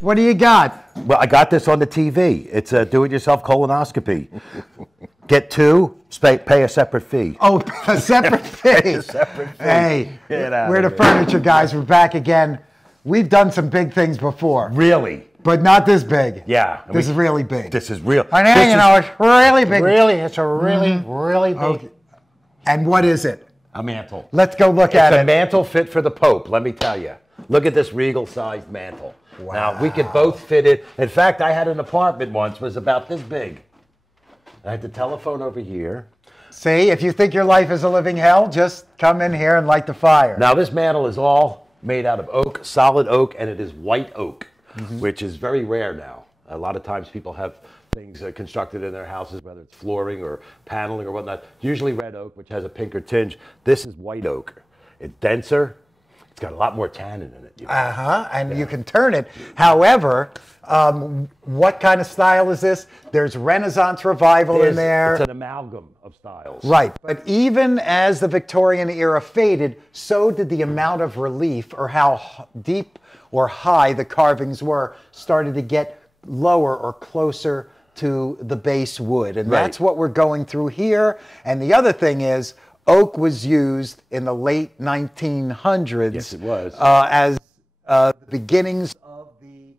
What do you got? Well, I got this on the TV. It's a do-it-yourself colonoscopy. Get two, pay a separate fee. Oh, a separate fee. Pay a separate fee. Hey, we're the here. furniture guys. We're back again. We've done some big things before. Really? But not this big. Yeah. This is really big. This is real. I know, it's really big. Really, it's a really big. Okay. And what is it? A mantle. Let's go look at It's a it. mantle fit for the Pope, let me tell you. Look at this regal-sized mantle. Wow. Now, we could both fit it. In fact, I had an apartment once, was about this big. I had the telephone over here. See, if you think your life is a living hell, just come in here and light the fire. Now, this mantle is all made out of oak, solid oak, and it is white oak, which is very rare now. A lot of times people have things constructed in their houses, whether it's flooring or paneling or whatnot. Usually red oak, which has a pinker tinge. This is white oak. It's denser. It's got a lot more tannin in it. And you can turn it. However, what kind of style is this? There's Renaissance Revival in there. It's an amalgam of styles. Right, but even as the Victorian era faded, so did the amount of relief, or how deep or high the carvings were, started to get lower or closer to the base wood. And that's what we're going through here. And the other thing is, oak was used in the late 1900s. Yes, it was. As the beginnings of the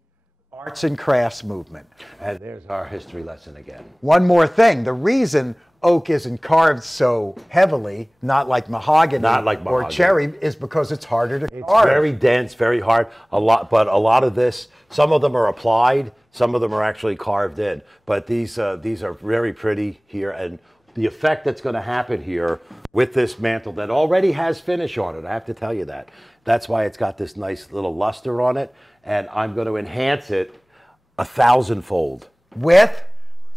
arts and crafts movement. And there's our history lesson again. One more thing. The reason oak isn't carved so heavily, not like mahogany, or cherry, is because it's harder to carve. It's very dense, very hard. But a lot of this, some of them are applied, some of them are actually carved in. But these are very pretty here, and the effect that's going to happen here with this mantle that already has finish on it, I have to tell you that. That's why it's got this nice little luster on it, and I'm going to enhance it 1,000-fold. With?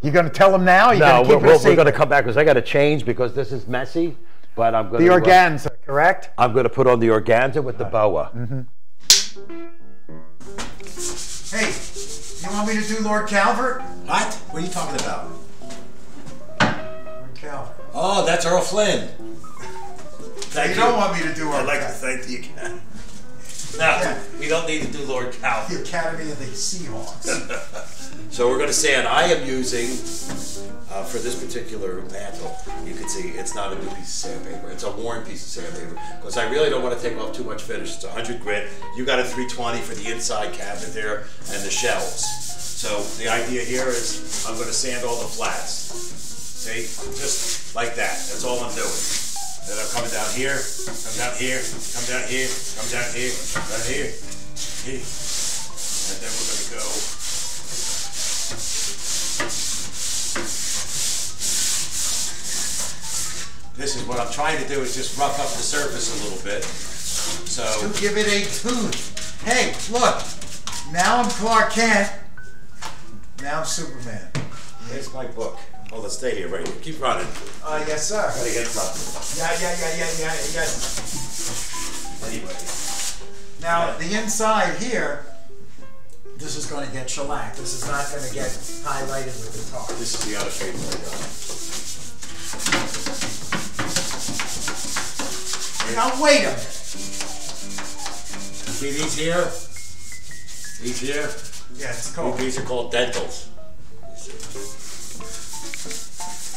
You're going to tell them now? No, we're going to come back because I got to change because this is messy. But I'm going to... The organza, correct? I'm going to put on the organza with the boa. Hey, you want me to do Lord Calvert? What? What are you talking about? Lord Calvert. Oh, that's Earl Flynn. You don't want me to do Earl I'd like to thank the Academy. No, we don't need to do Lord Calvert. The Academy of the Seahawks. So we're going to sand. I am using, for this particular mantle, you can see it's not a new piece of sandpaper. It's a worn piece of sandpaper because I really don't want to take off too much finish. It's 100 grit. You got a 320 for the inside cabinet there and the shelves. So the idea here is I'm going to sand all the flats. See? Just like that. That's all I'm doing. Then I'm coming down here, come down here, come down here, come down here, down here, here. And then we're going to go. This is what I'm trying to do is just rough up the surface a little bit. So to give it a tune. Hey, look. Now I'm Clark Kent. Now I'm Superman. Here's my book. Oh, let's stay here, right here. Keep running. Yes, sir. Gotta get something. Yeah. Anyway. Now, the inside here, this is going to get shellacked. This is not going to get highlighted with the tar. This is the other paper I got. Now, wait a minute. See these here? These here? Yeah, it's cold. These are called dentals.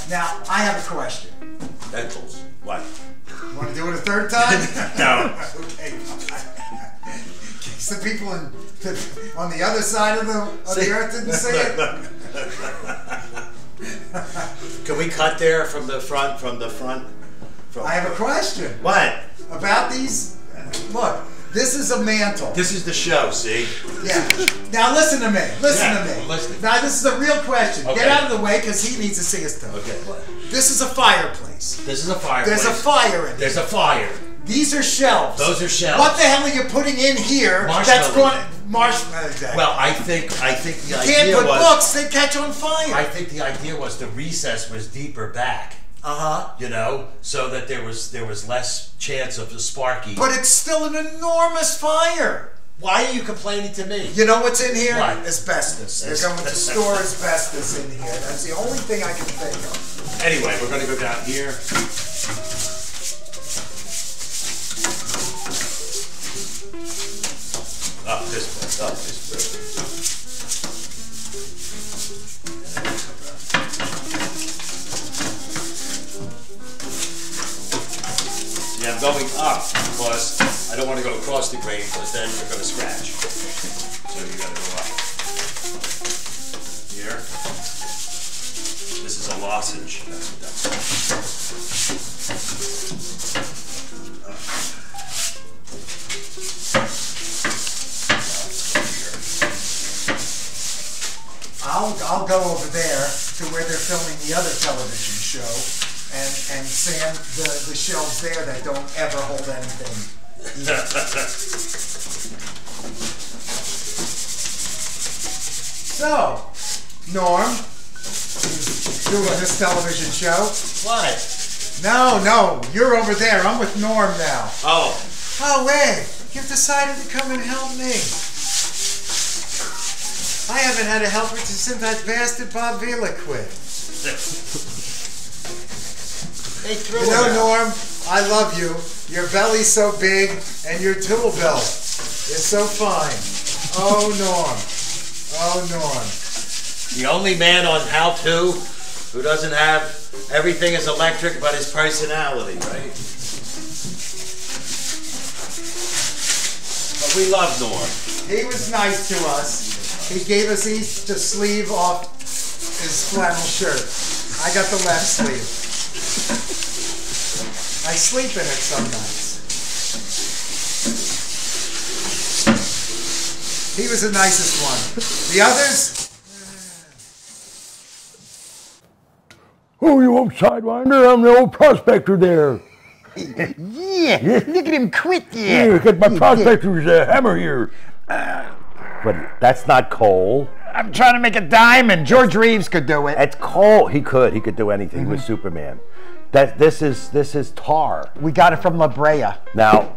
Now, I have a question. Dentals. What? You want to do it a third time? No. Okay. In case the people on the other side of the earth didn't see it. Can we cut there from the front? I have a question. What? About these. Look, this is a mantle. This is the show, see? Yeah. Now listen to me. Listen to me. I'm listening. Now this is a real question. Okay. Get out of the way because he needs to see us too. Okay. This is a fireplace. This is a fireplace. There's a fire in There's it. a fire. These are shelves. Those are shelves. What the hell are you putting in here? That's going marshmallow. Well, I think the idea was. Can't put books; they catch on fire. I think the idea was the recess was deeper back. You know, so that there was less chance of the sparky. But it's still an enormous fire. Why are you complaining to me? You know what's in here? What? Asbestos. They're going to store asbestos in here. That's the only thing I can think of. Anyway, we're going to go down here. Up this way. Up this way. See, I'm going up because I don't want to go across the grain because then you're going to scratch. So you got to go up. Here. This is a lozenge. That's what that's. I'll go over there to where they're filming the other television show and sand the shelves there that don't ever hold anything. So, Norm, doing this television show. What? No, you're over there. I'm with Norm now. Oh. Oh, wait. You've decided to come and help me. I haven't had a helper since that bastard Bob Vila quit. They threw You know, Norm, I love you. Your belly's so big, and your tool belt is so fine. Oh, Norm. Oh, Norm. The only man on How To who doesn't have everything is electric but his personality, right? But we love Norm. He was nice to us. He gave us each the sleeve off his flannel shirt. I got the left sleeve. I sleep in it some nights. He was the nicest one. The others? Oh, you old sidewinder, I'm the old prospector there. Yeah, look at him quit there. Here, get my prospector's hammer here. But that's not coal. I'm trying to make a diamond. George Reeves could do it. It's coal. He could do anything. He was Superman. This is tar. We got it from La Brea. Now,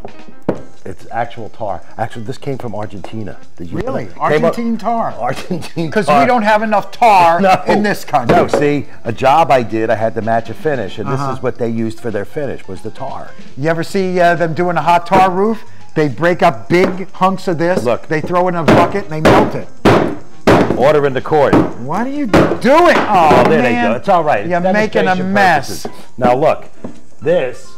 it's actual tar. Actually, this came from Argentina. Did you Really? know? Argentine tar? Argentine Because tar. we don't have enough tar No. in this country. No, see, a job I did, I had to match a finish, and this is what they used for their finish, was the tar. You ever see them doing a hot tar roof? They break up big hunks of this. Look. They throw it in a bucket and they melt it. Order in the court. What are you doing? Oh, There they man. go. It's all right. You're It's making a demonstration mess. purposes. Now look, this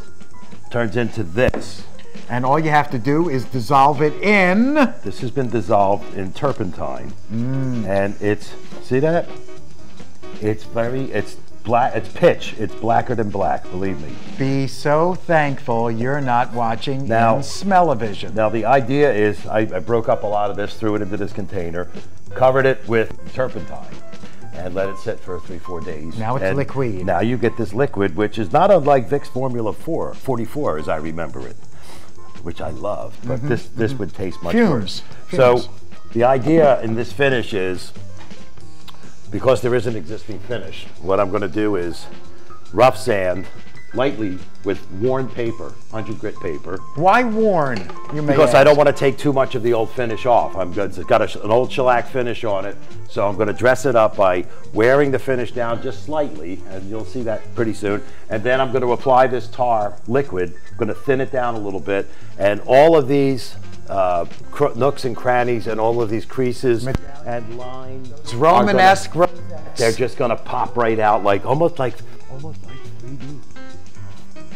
turns into this. And all you have to do is dissolve it in. This has been dissolved in turpentine. And it's, see that? It's black, it's pitch. It's blacker than black, believe me. Be so thankful you're not watching Now- in Smell-O-Vision. Now the idea is, I broke up a lot of this, threw it into this container, covered it with turpentine, and let it sit for 3-4 days. Now it's And liquid. Now you get this liquid, which is not unlike Vicks Formula 44, as I remember it, which I love, but this would taste much Fumes. worse. So Fumes. the idea in this finish is, because there is an existing finish, what I'm going to do is rough sand lightly with worn paper, 100 grit paper. Why worn? You may Because ask. I don't want to take too much of the old finish off. It's got an old shellac finish on it, so I'm going to dress it up by wearing the finish down just slightly, and you'll see that pretty soon. And then I'm going to apply this tar liquid. I'm going to thin it down a little bit, and all of these nooks and crannies and all of these creases and lines. It's Romanesque. They're just going to pop right out, like almost like 3D.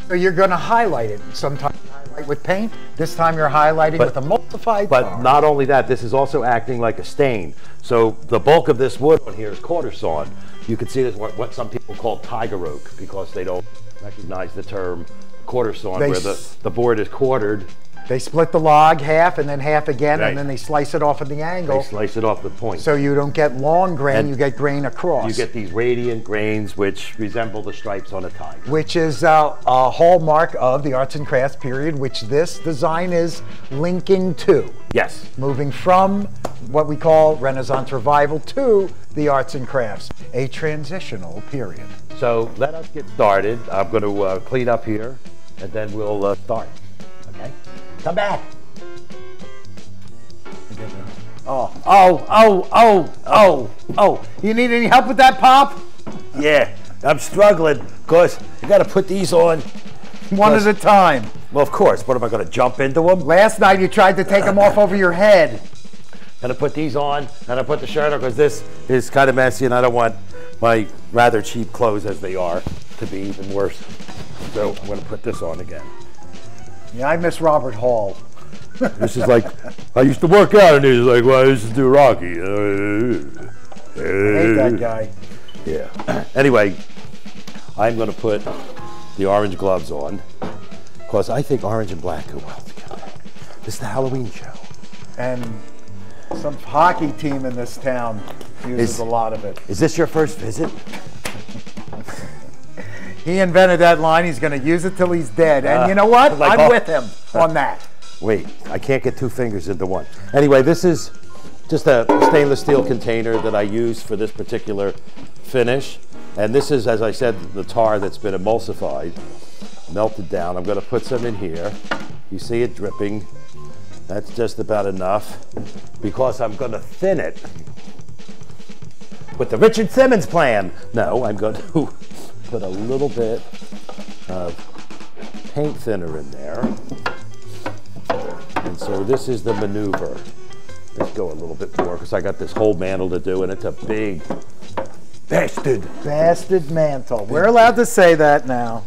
So you're going to highlight it. Sometimes you highlight with paint. This time you're highlighting with a multiplied But tar. not only that, this is also acting like a stain. So the bulk of this wood on here is quarter sawn. You can see this, what some people call tiger oak, because they don't recognize the term quarter sawn, where the board is quartered. They split the log half and then half again, Right. and then they slice it off at the They angle. slice it off the point. So you don't get long grain, And you get grain across. you get these radiant grains which resemble the stripes on a tie. Which is a hallmark of the arts and crafts period, which this design is linking to. Yes. Moving from what we call Renaissance Revival to the arts and crafts, a transitional period. So let us get started. I'm going to clean up here, and then we'll start. Okay? Come back. Oh. You need any help with that, Pop? Yeah, I'm struggling because I got to put these on. One at a time. Well, of course. What am I going to jump into them? Last night you tried to take them off over your head. Gonna put these on, and I put the shirt on because this is kind of messy, and I don't want my rather cheap clothes as they are to be even worse. So I'm gonna put this on again. Yeah, I miss Robert Hall. This is like, I used to work out, and he's like, well, I used to do Rocky. Ain't that guy. Yeah. Anyway, I'm gonna put the orange gloves on because I think orange and black go well together. This is the Halloween show. And some hockey team in this town uses a lot of it. Is this your first visit? He invented that line. He's going to use it till he's dead. And you know what? like I'm all- with him on that. Wait, I can't get two fingers into one. Anyway, this is just a stainless steel container that I use for this particular finish. And this is, as I said, the tar that's been emulsified, melted down. I'm going to put some in here. You see it dripping. That's just about enough because I'm going to thin it with the Richard Simmons plan. No, I'm going to put a little bit of paint thinner in there. And so this is the maneuver. Let's go a little bit more because I got this whole mantle to do, and it's a big Bastard mantle. We're allowed to say that now.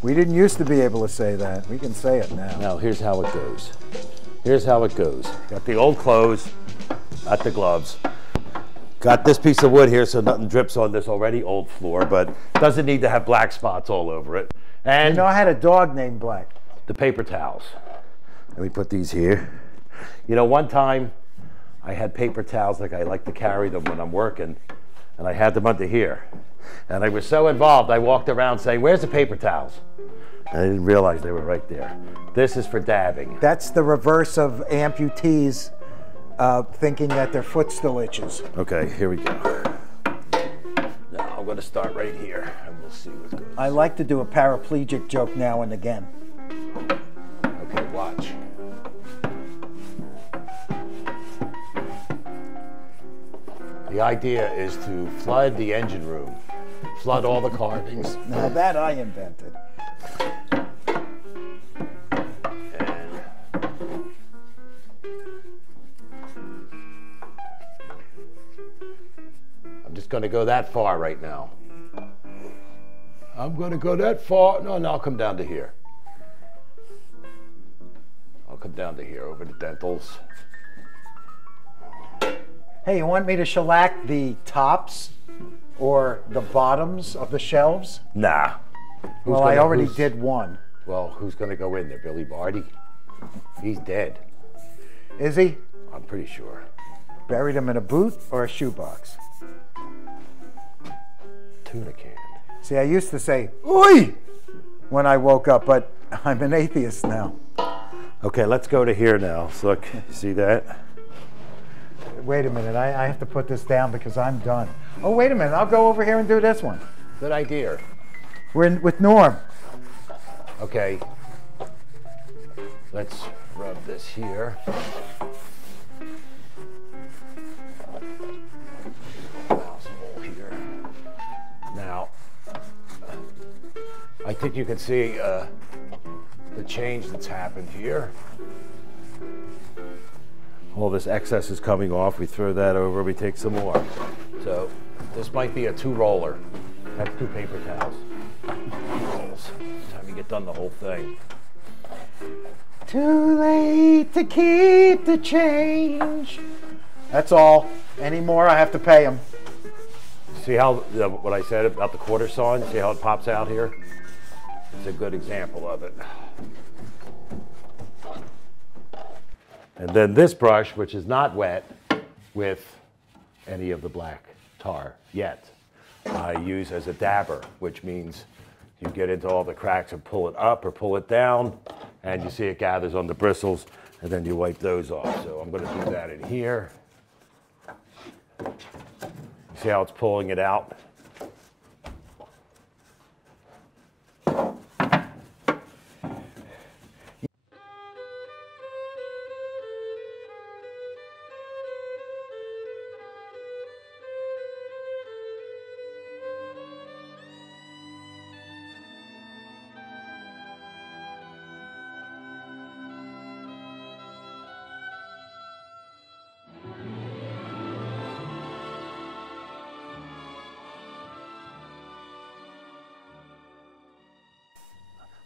We didn't used to be able to say that. We can say it now. Now, here's how it goes. Here's how it goes. Got the old clothes, got the gloves. Got this piece of wood here so nothing drips on this already old floor, but doesn't need to have black spots all over it. And You know, I had a dog named Black. the paper towels. Let me put these here. You know, one time I had paper towels, like I like to carry them when I'm working, and I had them under here. And I was so involved, I walked around saying, where's the paper towels? And I didn't realize they were right there. This is for dabbing. That's the reverse of amputees thinking that their foot still itches. Okay, here we go. Now I'm going to start right here, and we'll see what goes. I like to do a paraplegic joke now and again. Okay, watch. The idea is to flood the engine room, flood all the carvings. Now that I invented. And I'm just going to go that far right now. I'm going to go that far. No, I'll come down to here. I'll come down to here over the dentals. Hey, you want me to shellac the tops or the bottoms of the shelves? Nah. Well, I already did one. Well, who's going to go in there? Billy Barty? He's dead. Is he? I'm pretty sure. Buried him in a boot or a shoebox? Tuna can. See, I used to say, "Oi!" when I woke up, but I'm an atheist now. Okay, let's go to here now. So look, see that? Wait a minute, I have to put this down because I'm done. Oh, wait a minute, I'll go over here and do this one. Good idea. We're in with Norm. Okay. Let's rub this here. Mouse hole here. Now, I think you can see the change that's happened here. All this excess is coming off. We throw that over. We take some more. So this might be a 2-roller. That's 2 paper towels. 2 rolls. Time you get done the whole thing. Too late to keep the change. That's all. Any more, I have to pay him. See how what I said about the quarter sawn? See how it pops out here? It's a good example of it. And then this brush, which is not wet with any of the black tar yet, I use as a dabber, which means you get into all the cracks and pull it up or pull it down, and you see it gathers on the bristles, and then you wipe those off. So I'm going to do that in here. You see how it's pulling it out?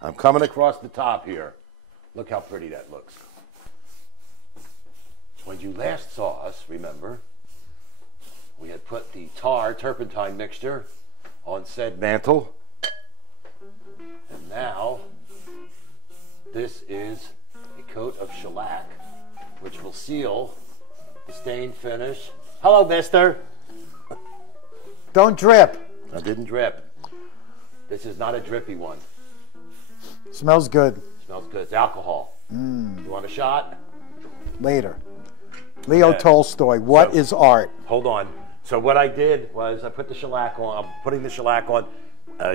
I'm coming across the top here. Look how pretty that looks. When you last saw us, remember, we had put the tar turpentine mixture on said mantle. And now, this is a coat of shellac, which will seal the stain finish. Hello, mister. Don't drip. I didn't drip. This is not a drippy one. Smells good. Smells good. It's alcohol. You want a shot? Later. Leo Tolstoy, what is art? Hold on. So what I did was I put the shellac on. I'm putting the shellac on.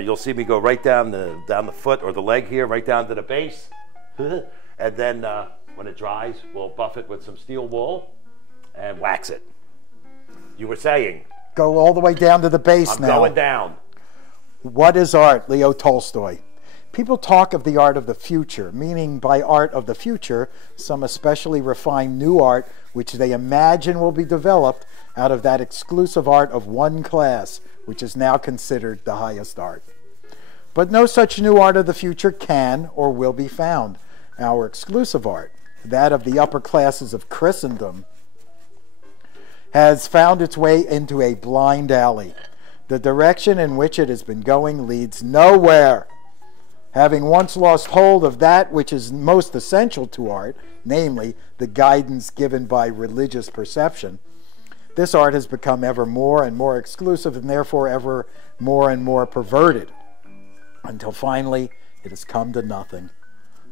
You'll see me go right down the foot or the leg here, right down to the base. And then when it dries, we'll buff it with some steel wool and wax it. You were saying? Go all the way down to the base now. I'm going down. What is art, Leo Tolstoy? People talk of the art of the future, meaning by art of the future, some especially refined new art which they imagine will be developed out of that exclusive art of one class, which is now considered the highest art. But no such new art of the future can or will be found. Our exclusive art, that of the upper classes of Christendom, has found its way into a blind alley. The direction in which it has been going leads nowhere. Having once lost hold of that which is most essential to art, namely the guidance given by religious perception, this art has become ever more and more exclusive and therefore ever more and more perverted, until finally it has come to nothing.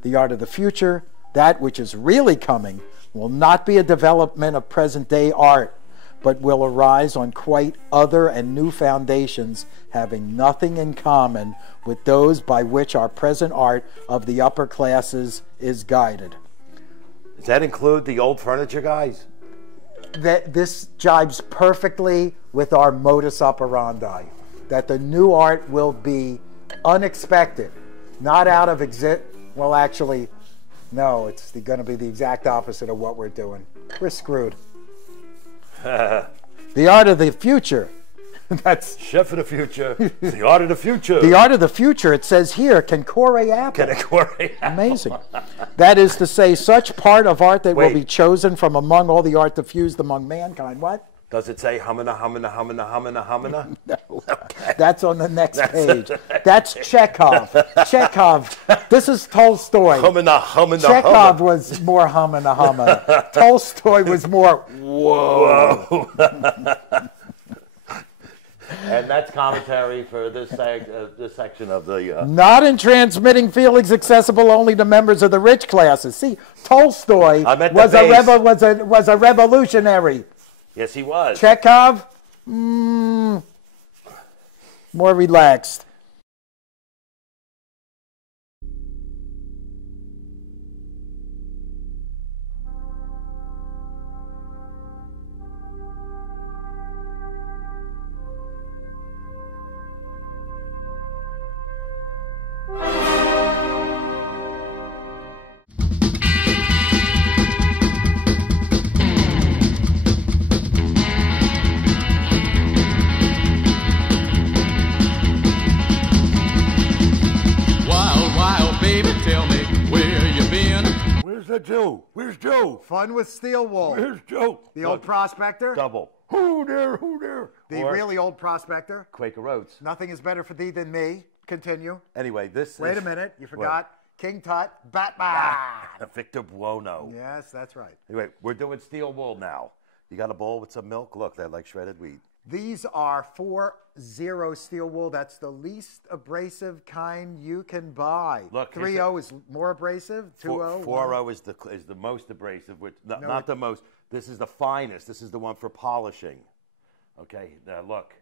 The art of the future, that which is really coming, will not be a development of present-day art, but will arise on quite other and new foundations, having nothing in common with those by which our present art of the upper classes is guided. Does that include the old furniture guys? This jibes perfectly with our modus operandi, that the new art will be unexpected, not out of well, actually, no, it's going to be the exact opposite of what we're doing. We're screwed. The art of the future. That's Chef of the future. The art of the future. the art of the future. It says here, Kencore apple. Amazing. That is to say, such part of art that will be chosen from among all the art diffused among mankind. What? Does it say humana, humana, humana, humana, humana? No. Okay. That's on the next page. That's Chekhov. Chekhov. This is Tolstoy. Humana, humana, Chekhov humana. was more humana, humana. Tolstoy was more whoa. And that's commentary for this section of the... Not in transmitting feelings accessible only to members of the rich classes. See, Tolstoy was a revolutionary. Yes, he was. Chekhov, more relaxed. Joe? Where's Joe? Fun with steel wool. Where's Joe? The old prospector? Double. Who there? Who there? The really old prospector? Quaker Oats. Nothing is better for thee than me. Continue. Anyway, this Wait a minute. You forgot. King Tut, Batman. Victor Buono. Yes, that's right. Anyway, we're doing steel wool now. You got a bowl with some milk? Look, they're like shredded wheat. These are 4-0 steel wool. That's the least abrasive kind you can buy. Look, 3-0 is more abrasive. 2-0. 4-0 is the most abrasive, which not the most. This is the finest. This is the one for polishing. Okay, now look.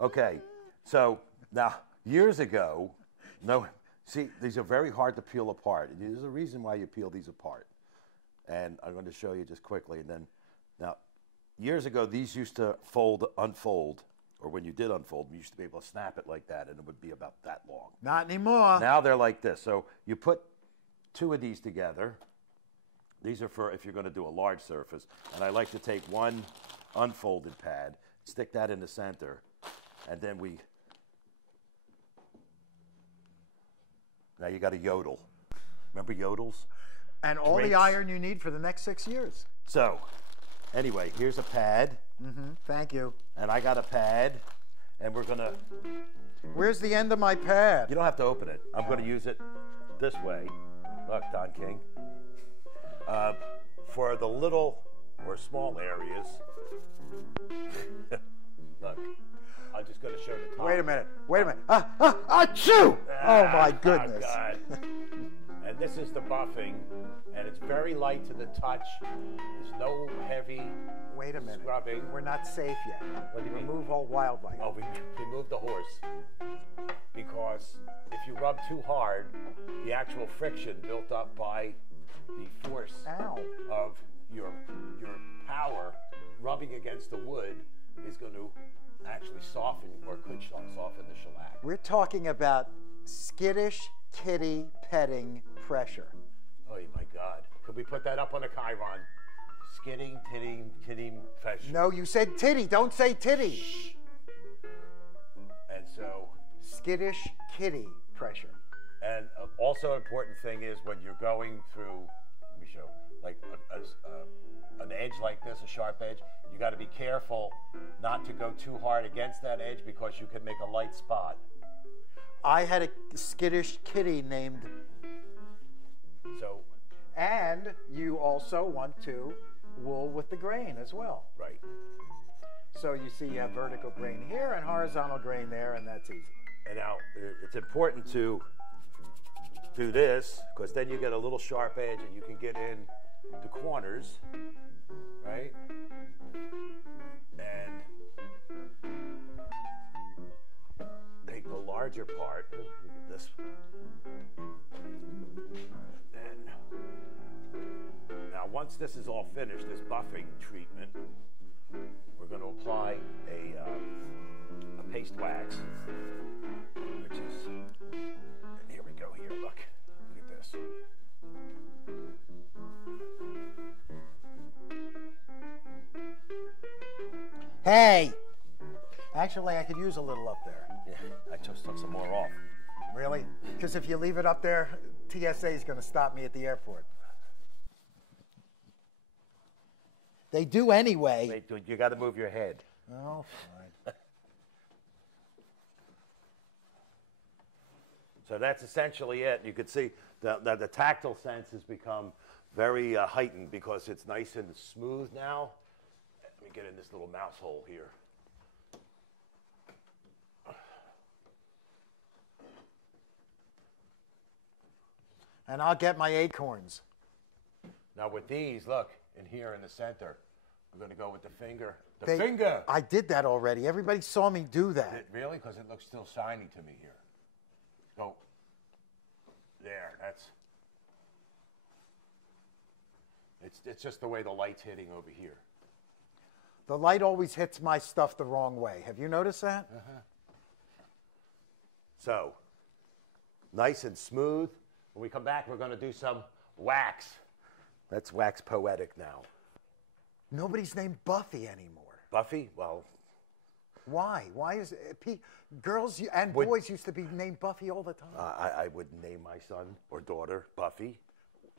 Okay, so now years ago, see, these are very hard to peel apart. There's a reason why you peel these apart, and I'm going to show you just quickly. And then, now, years ago, these used to unfold, or when you did unfold them, you used to be able to snap it like that, and it would be about that long. Not anymore. Now they're like this. So you put 2 of these together. These are for if you're going to do a large surface. And I like to take one unfolded pad, stick that in the center, and then now you got a yodel. Remember yodels? And all the iron you need for the next 6 years. So, anyway, here's a pad. Thank you. And I got a pad, and we're going to... Where's the end of my pad? You don't have to open it. I'm going to use it this way. Look, Don King. For the little or small areas. Look, I'm just going to show the top. Wait a minute. Achoo! Oh, my goodness. Oh, God. And this is the buffing, and it's very light to the touch. There's no heavy Wait a minute. scrubbing. We're not safe yet. What do you mean? Remove all wildlife. Oh, we moved the horse. Because if you rub too hard, the actual friction built up by the force of your power rubbing against the wood is going to actually soften, or could soften, the shellac. We're talking about skittish kitty petting pressure. Oh my God. Could we put that up on a Chiron? Skidding, titting, pressure. No, you said titty. Don't say titty. Shh. And so... skittish kitty pressure. And also an important thing is when you're going through, let me show, like an edge like this, a sharp edge, you got to be careful not to go too hard against that edge because you could make a light spot. I had a skittish kitty named... So... And you also want to wool with the grain as well. Right. So you see you have vertical grain here and horizontal grain there, and that's easy. And now it's important to do this because then you get a little sharp edge and you can get in the corners, right? And take the larger part. Look at this. And now once this is all finished, this buffing treatment, we're going to apply a paste wax, which is, and here we go here, look at this. Hey! Actually, I could use a little up there. Yeah, I just took some more off. Really? Because if you leave it up there, TSA is going to stop me at the airport. They do anyway. Wait, dude, you got to move your head. Oh, fine. So that's essentially it. You could see the tactile sense has become very heightened because it's nice and smooth now. Let me get in this little mouse hole here. And I'll get my acorns. Now with these, look, in here in the center, we're going to go with the finger. Finger! I did that already. Everybody saw me do that. Really? Because it looks still shiny to me here. Go. There, that's... It's just the way the light's hitting over here. The light always hits my stuff the wrong way. Have you noticed that? Uh-huh. So, nice and smooth. When we come back, we're going to do some wax. Let's wax poetic now. Nobody's named Buffy anymore. Buffy? Well... Why? Why is it? Girls and boys used to be named Buffy all the time. I would name my son or daughter Buffy.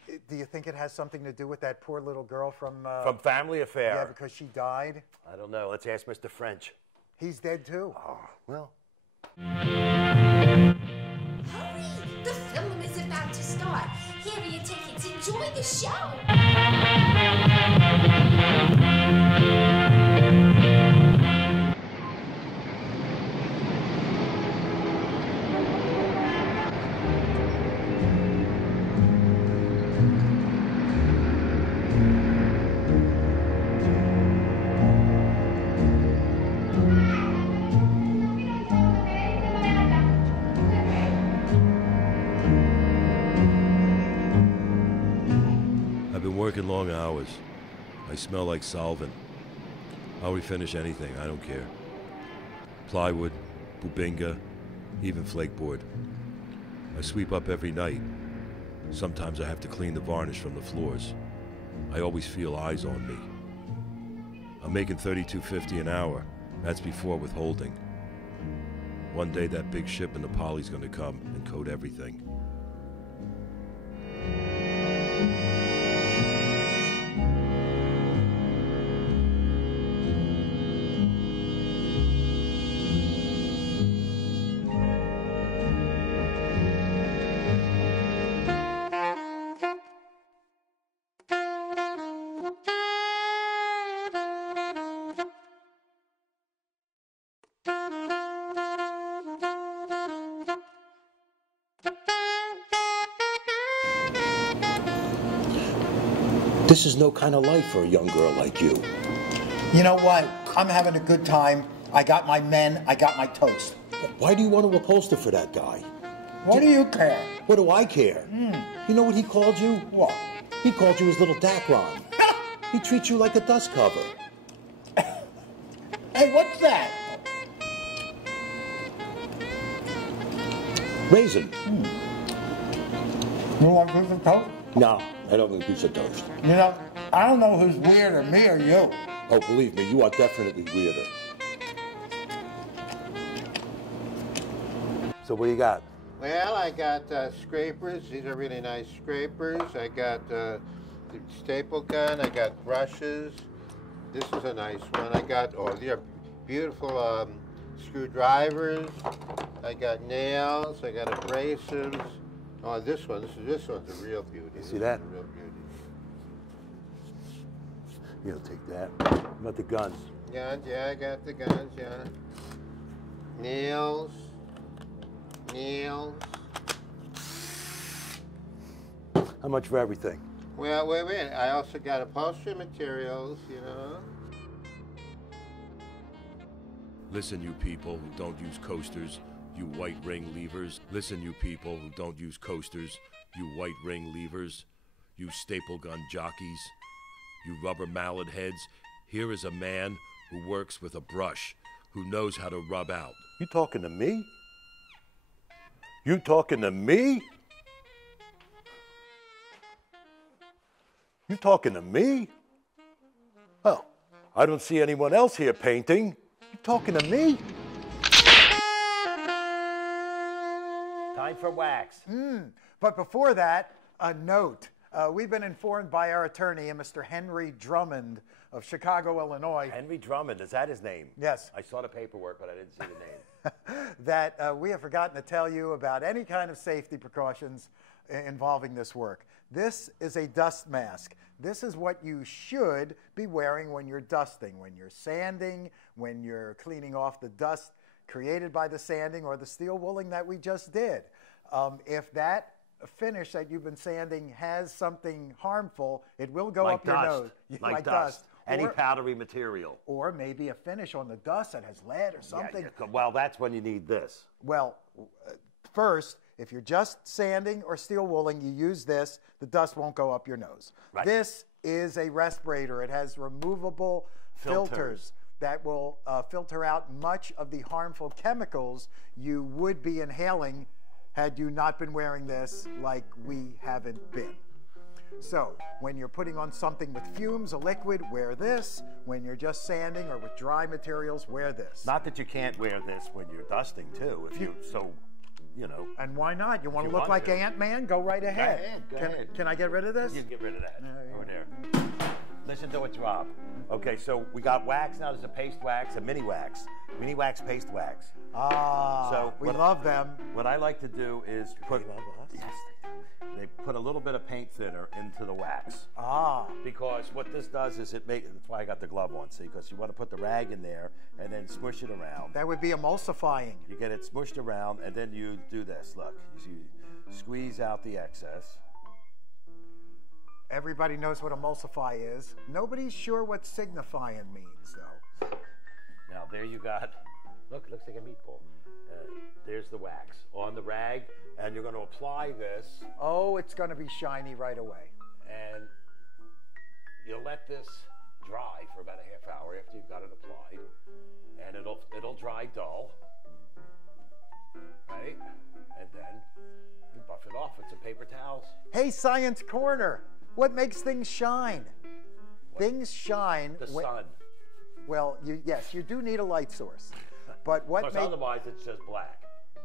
Do you think it has something to do with that poor little girl from Family Affair. yeah, because she died? I don't know. Let's ask Mr. French. He's dead too. Oh, well. Hurry! The film is about to start. Here are your tickets. Enjoy the show. I've been working long hours. I smell like solvent. I'll refinish anything, I don't care. Plywood, bubinga, even flakeboard. I sweep up every night. Sometimes I have to clean the varnish from the floors. I always feel eyes on me. I'm making $32.50 an hour. That's before withholding. One day that big ship in the Poly's gonna come and coat everything. This is no kind of life for a young girl like you. You know what? I'm having a good time. I got my men. I got my toast. Why do you want to upholster for that guy? What do you care? What do I care? You know what he called you? What? He called you his little Dacron. He treats you like a dust cover. Hey, what's that? Raisin. You want a piece of toast? No, I don't need a piece of toast. You know, I don't know who's weirder, me or you. Oh, believe me, you are definitely weirder. So what do you got? Well, I got scrapers. These are really nice scrapers. I got the staple gun. I got brushes. This is a nice one. I got, oh, these are beautiful screwdrivers. I got nails. I got abrasives. Oh, this one's a real beauty. See that? This is a real beauty. You'll take that. What about the guns? Guns, yeah, I got the guns, yeah. Nails. Nails. How much for everything? Well, wait. I also got upholstery materials, you know. Listen, you people who don't use coasters, you white ring levers. Listen, you people who don't use coasters, you white ring levers, you staple gun jockeys, you rubber mallet heads. Here is a man who works with a brush, who knows how to rub out. You talking to me? You talking to me? You talking to me? Oh, I don't see anyone else here painting. You talking to me? Time for wax. But before that, a note. We've been informed by our attorney, Mr. Henry Drummond of Chicago, Illinois. Henry Drummond, is that his name? Yes. I saw the paperwork, but I didn't see the name. That we have forgotten to tell you about any kind of safety precautions involving this work. This is a dust mask. This is what you should be wearing when you're dusting, when you're sanding, when you're cleaning off the dust created by the sanding or the steel wooling that we just did. If that finish that you've been sanding has something harmful, it will go up your nose. Like dust. Any powdery material. Or maybe a finish on the dust that has lead or something. Yeah, well, that's when you need this. Well, first, if you're just sanding or steel wooling, you use this. The dust won't go up your nose. Right. This is a respirator. It has removable filters that will filter out much of the harmful chemicals you would be inhaling had you not been wearing this like we haven't been. So when you're putting on something with fumes, a liquid, wear this. When you're just sanding or with dry materials, wear this. Not that you can't wear this when you're dusting too. you know. And why not? You want to you look want like to. Ant-Man? Go right ahead. Go ahead. Can I get rid of this? You can get rid of that over there. Listen to it drop. Okay, so we got wax now. There's a paste wax, a mini wax paste wax. So we love them. What I like to do is put. love us. Yes, they put a little bit of paint thinner into the wax. Because what this does is it makes. That's why I got the glove on. See, because you want to put the rag in there and then smush it around. That would be emulsifying. You get it smushed around, and then you do this. Look, you squeeze out the excess. Everybody knows what emulsify is. Nobody's sure what signifying means, though. Now there you got. Look, it looks like a meatball. There's the wax on the rag, and you're going to apply this, Oh, it's going to be shiny right away. and you'll let this dry for about a half hour after you've got it applied, and it'll dry dull, right? And then you buff it off with some paper towels. Hey, Science Corner, what makes things shine? Things shine. The sun. Well, yes, you do need a light source. But what Because makes otherwise it's just black,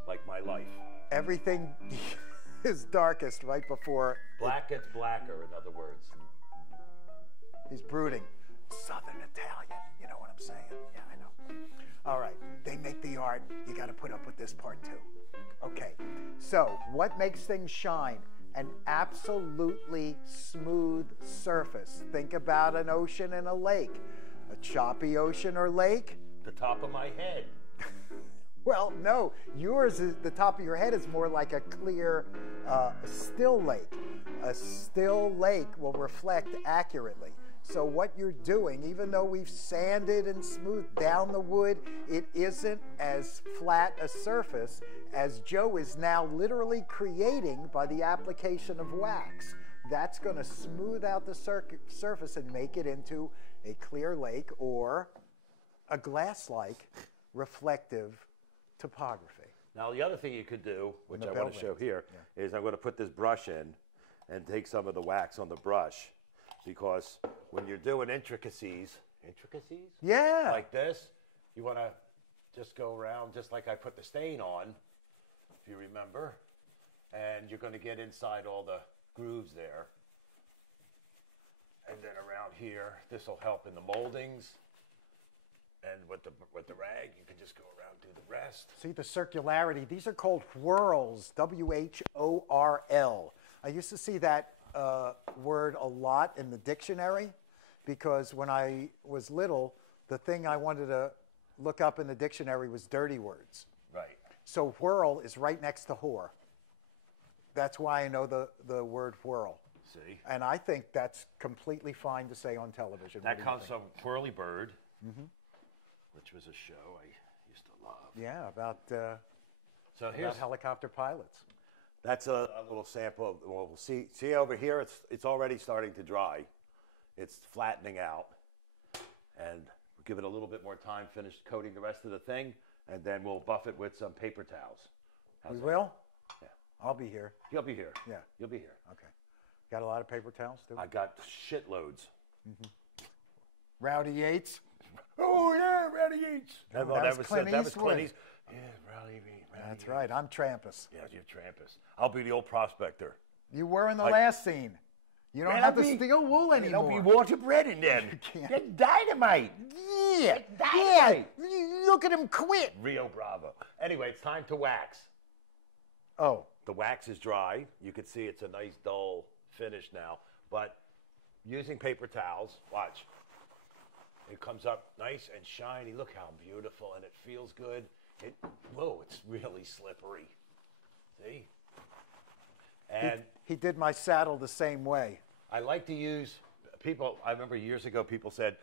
like my life. everything is darkest right before Black gets blacker, in other words. he's brooding. Southern Italian, you know what I'm saying? Yeah, I know. All right, they make the art. You got to put up with this part too. Okay, so what makes things shine? An absolutely smooth surface. Think about an ocean and a lake. A choppy ocean or lake. The top of my head. Well, no, yours is the top of your head is more like a clear, still lake. A still lake will reflect accurately. So what you're doing, even though we've sanded and smoothed down the wood, it isn't as flat a surface as Joe is now literally creating by the application of wax. That's going to smooth out the surface and make it into a clear lake or a glass-like reflective topography. Now, the other thing you could do, which the I want to bell show rings. here, is I'm going to put this brush in and take some of the wax on the brush, because when you're doing intricacies Yeah. like this, you want to just go around just like I put the stain on, if you remember, and you're going to get inside all the grooves there. And then around here, this will help in the moldings. And with the rag, you can just go around and do the rest. See the circularity. These are called whorls, W-H-O-R-L. I used to see that word a lot in the dictionary because when I was little, the thing I wanted to look up in the dictionary was dirty words. Right. So whirl is right next to whore. That's why I know the word whirl. See? And I think that's completely fine to say on television. That What do you comes think? from Whirly Bird, which was a show I used to love. Yeah, about So here's helicopter pilots. that's a little sample. Well, we'll see over here. It's already starting to dry. It's flattening out, and we'll give it a little bit more time. Finish coating the rest of the thing, and then we'll buff it with some paper towels. How's We that? will? Yeah. I'll be here. You'll be here. Yeah. You'll be here. Okay. Got a lot of paper towels, too? I got shitloads. Rowdy Yates. Oh yeah, Rowdy Yates. that was Clint Eastwood. Eastwood. Yeah, Rowdy Yates. That's right. I'm Trampus. Yeah, you're Trampus. I'll be the old prospector. You were in the Like- last scene. You don't have to steal wool anymore. There'll be water bread in them. can't. That's dynamite. Yeah. Dynamite. Look at him quit. Rio Bravo. Anyway, it's time to wax. Oh, The wax is dry. You can see it's a nice dull finish now. But using paper towels, watch. It comes up nice and shiny. Look how beautiful, and it feels good. Whoa, it's really slippery. See? And he did my saddle the same way. I like to use people. I remember years ago people said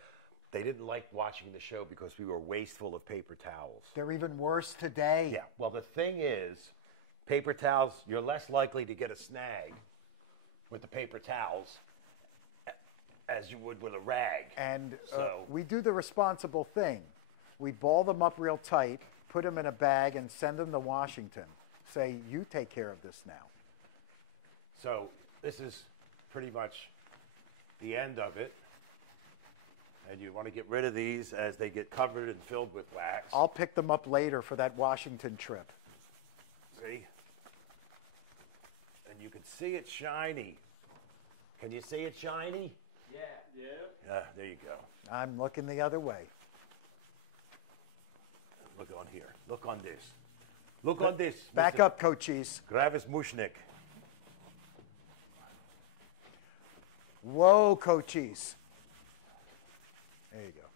they didn't like watching the show because we were wasteful of paper towels. They're even worse today. Yeah. Well, the thing is, paper towels, you're less likely to get a snag with the paper towels as you would with a rag. And So- we do the responsible thing. We ball them up real tight, put them in a bag, and send them to Washington. Say, you take care of this now. So this is pretty much the end of it. And you want to get rid of these as they get covered and filled with wax. I'll pick them up later for that Washington trip. See? and you can see it shiny. Can you see it shiny? Yeah. There you go. I'm looking the other way. Look on here. Look on this. Look on this. Back Mr. up, Cochise. Gravis Mushnik. Whoa, Cochise. There you go.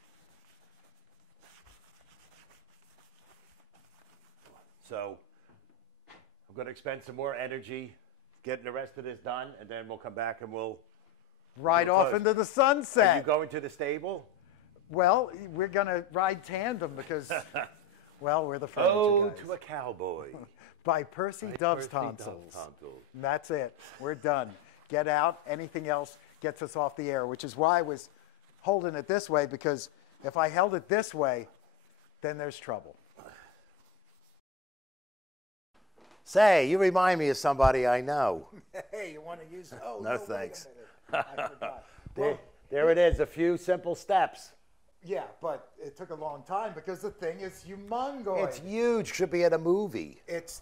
So I'm going to expend some more energy getting the rest of this done, and then we'll come back and we'll Ride off close. into the Are sunset. you going to the stable? Well, we're going to ride tandem because, well, we're the furniture Oh, guys. to a cowboy. By Percy Dove's Percy Tonsils. Dove's Tonsils. And that's it. We're done. Get out. Anything else gets us off the air, which is why I was holding it this way, because if I held it this way, then there's trouble. Say, you remind me of somebody I know. Hey, you want to use it? Oh, No, wait a thanks. minute. I forgot. There it is, a few simple steps. Yeah, but it took a long time because the thing is humongous. It's huge, should be in a movie. It's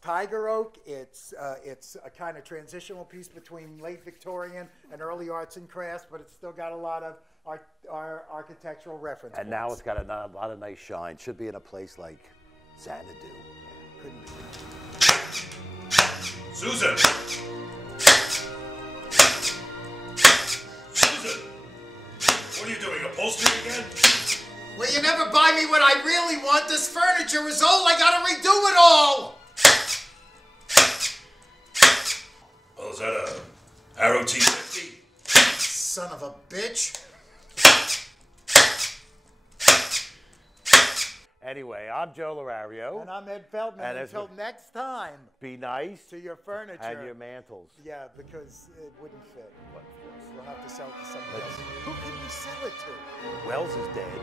tiger oak. It's a kind of transitional piece between late Victorian and early arts and crafts, but it's still got a lot of our architectural reference. And now it's got a lot of nice shine. Should be in a place like Xanadu. Couldn't be. Susan! Susan! What are you doing, upholstery again? Well, you never buy me what I really want. This furniture is old. I gotta redo it all. Oh, is that a Arrow T50? Son of a bitch. Anyway, I'm Joe Lorario. And I'm Ed Feldman. And as Until we- next time, Be nice to your furniture. and your mantles. Yeah, because it wouldn't fit. What, of course. We'll have to sell it to somebody else. Who can we sell it to? Wells is dead.